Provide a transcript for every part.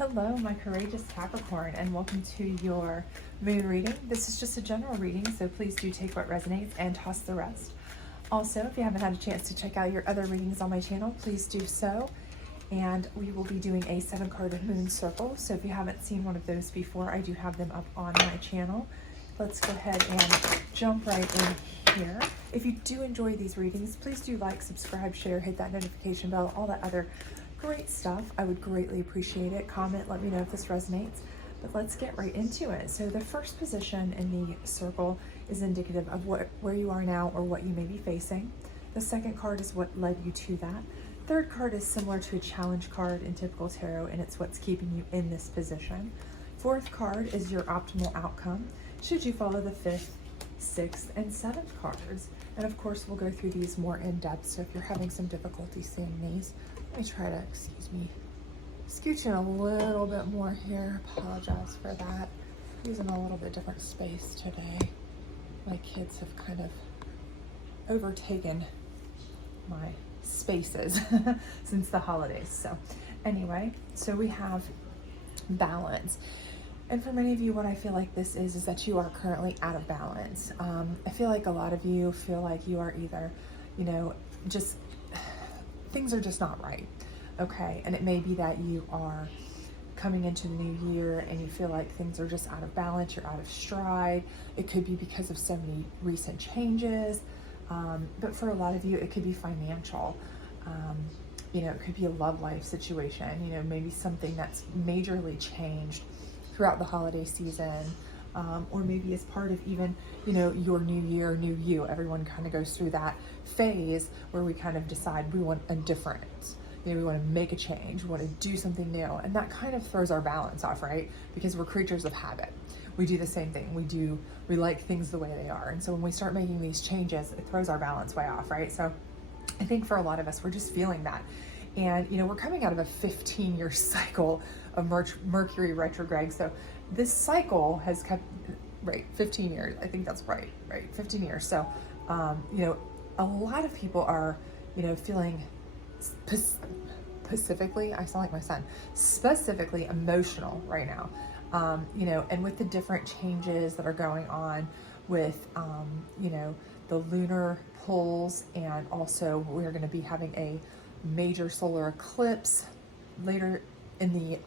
Hello, my courageous Capricorn, and welcome to your moon reading. This is just a general reading, so please do take what resonates and toss the rest. Also, if you haven't had a chance to check out your other readings on my channel, please do so. And we will be doing a 7-card moon circle. So if you haven't seen one of those before, I do have them up on my channel. Let's go ahead and jump right in here. If you do enjoy these readings, please do like, subscribe, share, hit that notification bell, all that other great stuff. I would greatly appreciate it. Comment, let me know if this resonates. But let's get right into it. So the first position in the circle is indicative of where you are now or what you may be facing. The second card is what led you to that. Third card is similar to a challenge card in typical tarot, and it's what's keeping you in this position. Fourth card is your optimal outcome should you follow the fifth, sixth, and seventh cards. And of course, we'll go through these more in depth. So if you're having some difficulty seeing these, let me try to, scooch in a little bit more here. Apologize for that. Using a little bit different space today. My kids have kind of overtaken my spaces since the holidays. So anyway, so we have balance. And for many of you, what I feel like this is that you are currently out of balance. I feel like a lot of you feel like you are either, just things are just not right. Okay. And it may be that you are coming into the new year and you feel like things are just out of balance, you're out of stride. It could be because of so many recent changes. But for a lot of you, it could be financial. It could be a love life situation, maybe something that's majorly changed throughout the holiday season, or maybe as part of even, your new year, new you. Everyone kind of goes through that phase where we kind of decide we want a difference. We want to make a change, we want to do something new. And that kind of throws our balance off, right? Because we're creatures of habit. We do the same thing. We like things the way they are. And so when we start making these changes, it throws our balance way off, right? So I think for a lot of us, we're just feeling that. And, we're coming out of a 15-year cycle of Mercury retrograde. So this cycle has kept, 15 years. I think that's right, 15 years. So, a lot of people are, feeling specifically, I sound like my son, specifically emotional right now. And with the different changes that are going on with, the lunar poles, and also we're going to be having a major solar eclipse later in the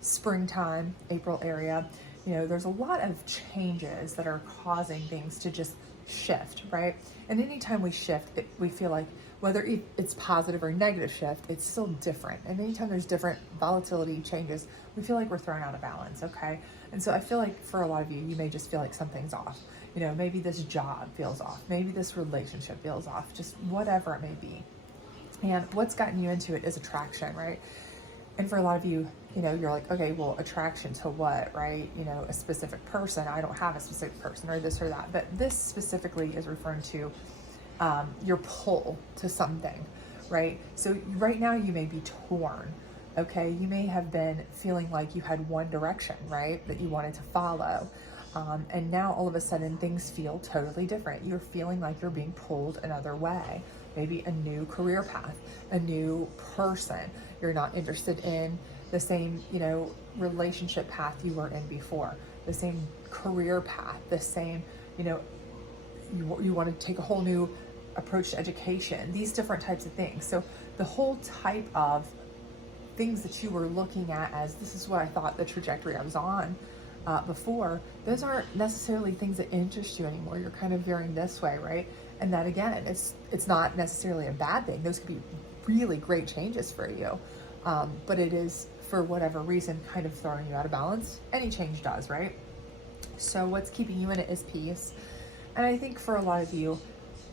springtime, April area. There's a lot of changes that are causing things to just shift, right? And anytime we shift, we feel like whether it's positive or negative shift, it's still different. And anytime there's different volatility changes, we feel like we're thrown out of balance, okay? And so I feel like for a lot of you, you may just feel like something's off. Maybe this job feels off. Maybe this relationship feels off, just whatever it may be. And what's gotten you into it is attraction, right? And for a lot of you, you're like, okay, well, attraction to what, right? A specific person. I don't have a specific person or this or that. But this specifically is referring to your pull to something, right? So right now you may be torn, okay? You may have been feeling like you had one direction, right? That you wanted to follow. And now all of a sudden things feel totally different. You're feeling like you're being pulled another way. Maybe a new career path, a new person. You're not interested in the same, relationship path you were in before, the same career path, the same, you want to take a whole new approach to education, these different types of things. So the whole type of things that you were looking at as this is what I thought the trajectory I was on before, those aren't necessarily things that interest you anymore. You're kind of veering this way, right? And that again, it's not necessarily a bad thing. Those could be really great changes for you. But it is, for whatever reason, kind of throwing you out of balance. Any change does, right? So what's keeping you in it is peace. And I think for a lot of you,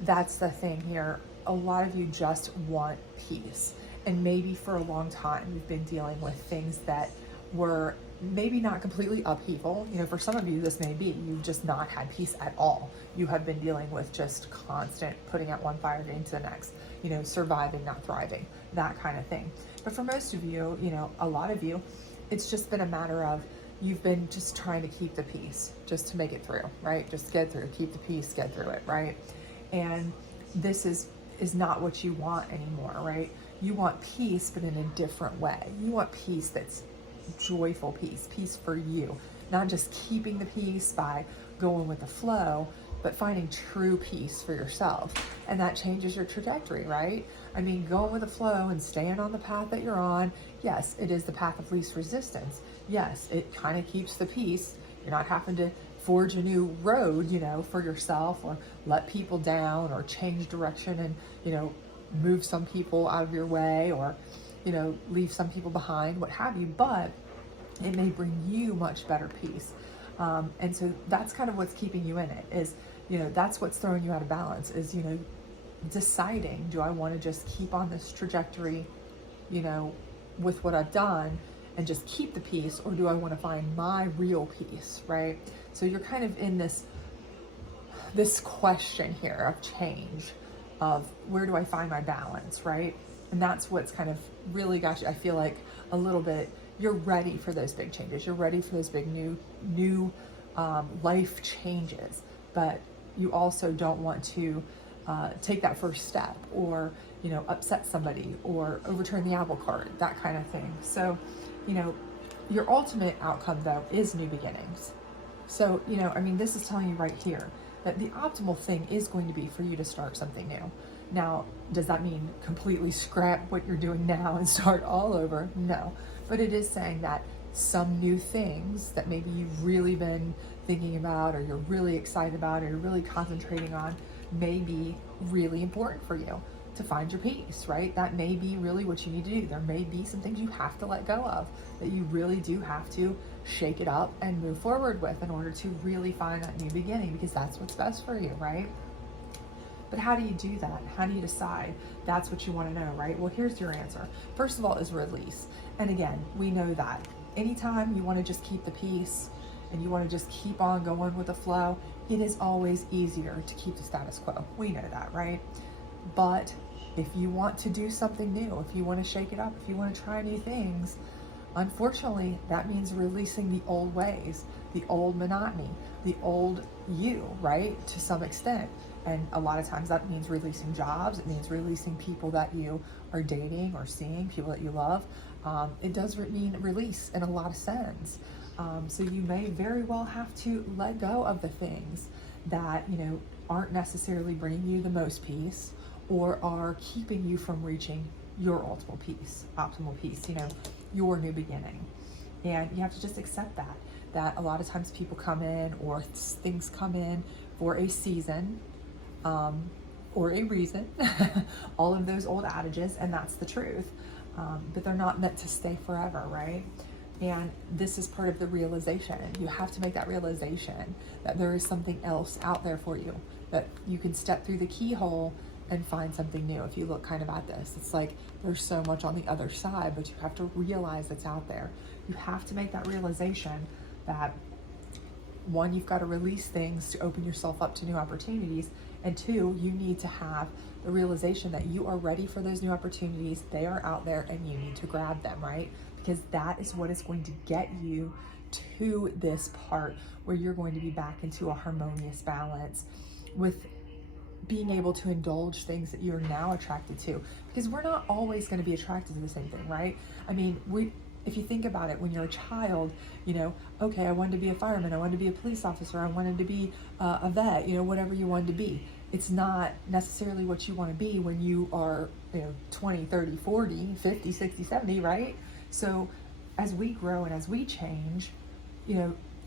that's the thing here. A lot of you just want peace. And maybe for a long time, you've been dealing with things that were maybe not completely upheaval. For some of you, this may be, you've just not had peace at all. You have been dealing with just constant putting out one fire into the next, surviving, not thriving, that kind of thing. But for most of you, a lot of you, it's just been a matter of you've been just trying to keep the peace, just to make it through, right? Just get through, keep the peace, get through it, right? And this is not what you want anymore, right? You want peace, but in a different way. You want peace that's joyful peace for you, not just keeping the peace by going with the flow, but finding true peace for yourself. And that changes your trajectory, right? I mean, going with the flow and staying on the path that you're on, yes, it is the path of least resistance. Yes, it kind of keeps the peace. You're not having to forge a new road, for yourself, or let people down, or change direction and, move some people out of your way, or, leave some people behind, what have you. But it may bring you much better peace. And so that's kind of what's keeping you in it is, that's what's throwing you out of balance is, deciding, do I want to just keep on this trajectory, with what I've done and just keep the peace, or do I want to find my real peace, right? So you're kind of in this question here of change, of where do I find my balance, right? And that's what's kind of really got you, I feel like, a little bit, you're ready for those big changes. You're ready for those big new life changes, but you also don't want to take that first step, or, upset somebody, or overturn the apple cart, that kind of thing. So, your ultimate outcome though is new beginnings. So, this is telling you right here that the optimal thing is going to be for you to start something new. Now, does that mean completely scrap what you're doing now and start all over? No, but it is saying that some new things that maybe you've really been thinking about, or you're really excited about, or you're really concentrating on, may be really important for you to find your peace, right? That may be really what you need to do. There may be some things you have to let go of, that you really do have to shake it up and move forward with in order to really find that new beginning, because that's what's best for you, right? But how do you do that? How do you decide? That's what you want to know, right? Well, here's your answer. First of all is release. And again, we know that anytime you want to just keep the peace and you want to just keep on going with the flow, it is always easier to keep the status quo. We know that, right? But if you want to do something new, if you want to shake it up, if you want to try new things, unfortunately, that means releasing the old ways, the old monotony, the old you, right? To some extent. And a lot of times that means releasing jobs. It means releasing people that you are dating or seeing, people that you love. It does mean release in a lot of sense. So you may very well have to let go of the things that, aren't necessarily bringing you the most peace, or are keeping you from reaching your optimal peace, your new beginning. And you have to just accept that a lot of times people come in, or things come in for a season, or a reason, all of those old adages, and that's the truth. But they're not meant to stay forever, right? And this is part of the realization. You have to make that realization that there is something else out there for you, that you can step through the keyhole and find something new. If you look kind of at this, it's like there's so much on the other side, but you have to realize it's out there. You have to make that realization that, one, you've got to release things to open yourself up to new opportunities, and two, you need to have the realization that you are ready for those new opportunities. They are out there and you need to grab them, right? Because that is what is going to get you to this part where you're going to be back into a harmonious balance with being able to indulge things that you're now attracted to. Because we're not always going to be attracted to the same thing, right? I mean, if you think about it, when you're a child, okay, I wanted to be a fireman, I wanted to be a police officer, I wanted to be a vet, whatever you wanted to be. It's not necessarily what you want to be when you are, 20, 30, 40, 50, 60, 70, right? So as we grow and as we change,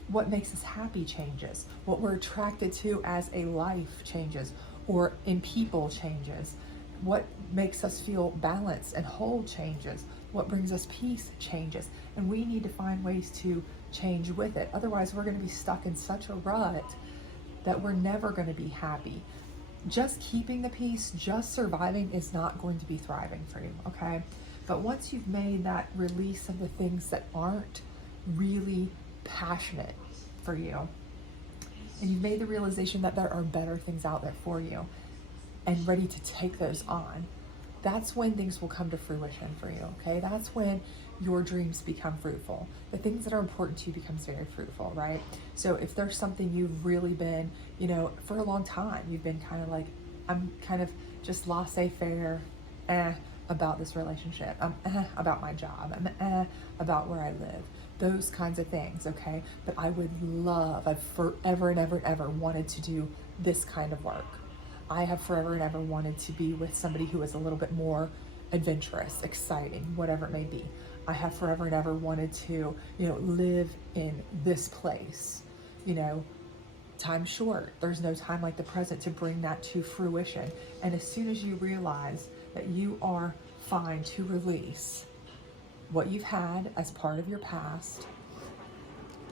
what makes us happy changes. What we're attracted to as a life changes, or in people changes. What makes us feel balanced and whole changes. What brings us peace changes. And we need to find ways to change with it. Otherwise, we're going to be stuck in such a rut that we're never going to be happy. Just keeping the peace, just surviving is not going to be thriving for you, okay? But once you've made that release of the things that aren't really passionate for you, and you've made the realization that there are better things out there for you, and ready to take those on, that's when things will come to fruition for you, okay? That's when your dreams become fruitful. The things that are important to you becomes very fruitful, right? So if there's something you've really been, for a long time, you've been kind of like, I'm kind of just laissez-faire about this relationship. I'm about my job. I'm about where I live. those kinds of things, okay? But I've forever and ever and ever wanted to do this kind of work. I have forever and ever wanted to be with somebody who is a little bit more adventurous, exciting, whatever it may be. I have forever and ever wanted to, live in this place. Time's short. There's no time like the present to bring that to fruition. And as soon as you realize that you are fine to release what you've had as part of your past,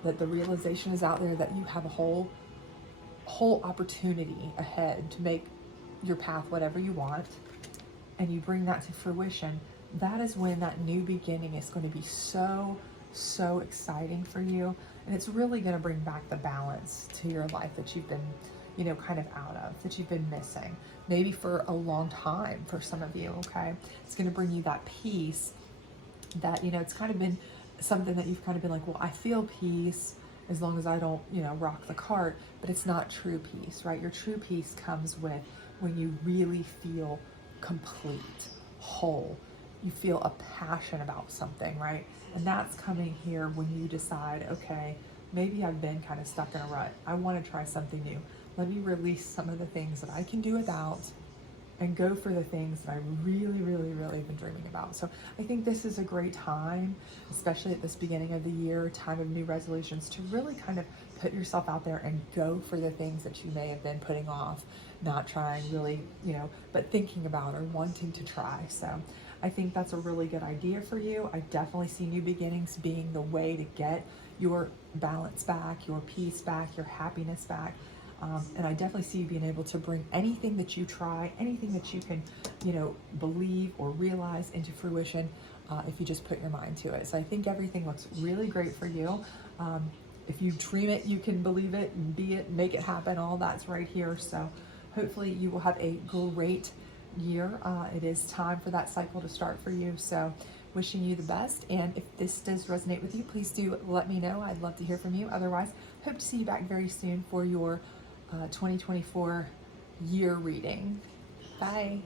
that the realization is out there that you have a whole opportunity ahead to make your path whatever you want, and you bring that to fruition, that is when that new beginning is going to be so exciting for you. And it's really going to bring back the balance to your life that you've been, kind of out of, that you've been missing, maybe for a long time for some of you, okay? It's going to bring you that peace that, it's kind of been something that you've kind of been like, well, I feel peace as long as I don't, rock the cart, but it's not true peace, right? Your true peace comes with when you really feel complete, whole. You feel a passion about something, right? And that's coming here when you decide, okay, maybe I've been kind of stuck in a rut. I want to try something new. Let me release some of the things that I can do without and go for the things that I really have been dreaming about. So I think this is a great time, especially at this beginning of the year, time of new resolutions, to really kind of put yourself out there and go for the things that you may have been putting off, not trying really, but thinking about or wanting to try. So I think that's a really good idea for you. I definitely see new beginnings being the way to get your balance back, your peace back, your happiness back. And I definitely see you being able to bring anything that you try, anything that you can, believe or realize into fruition if you just put your mind to it. So I think everything looks really great for you. If you dream it, you can believe it, and be it, make it happen. All that's right here. So hopefully you will have a great year. It is time for that cycle to start for you. So wishing you the best. And if this does resonate with you, please do let me know. I'd love to hear from you. Otherwise, hope to see you back very soon for your 2024 year reading. Bye.